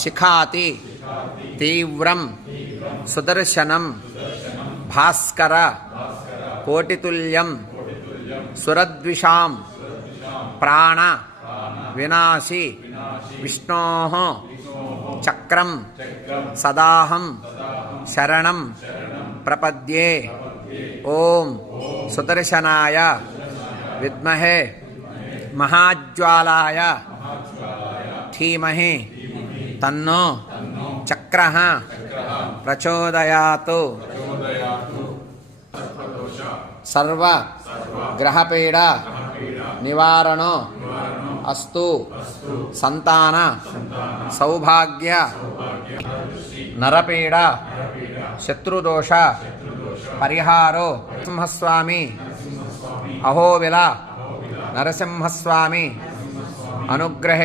शिखाति तीव्रम सुदर्शनम भास्कर कोटितुल्यम सुरद्विषाम प्राण, विनाशी, विष्णो चक्रम सदाहम शरण, प्रपद्ये ओम सुदर्शनाय विमहे महाज्वालाय ధీమహి తన్నో చక్ర ప్రచోదయాత్ సర్వ గ్రహపీడ నివారణో అస్తు సంతాన సౌభాగ్య నరపీడ శత్రుదోష పరిహారో నరసింహస్వామి అహోవిల నరసింహస్వామి అనుగ్రహ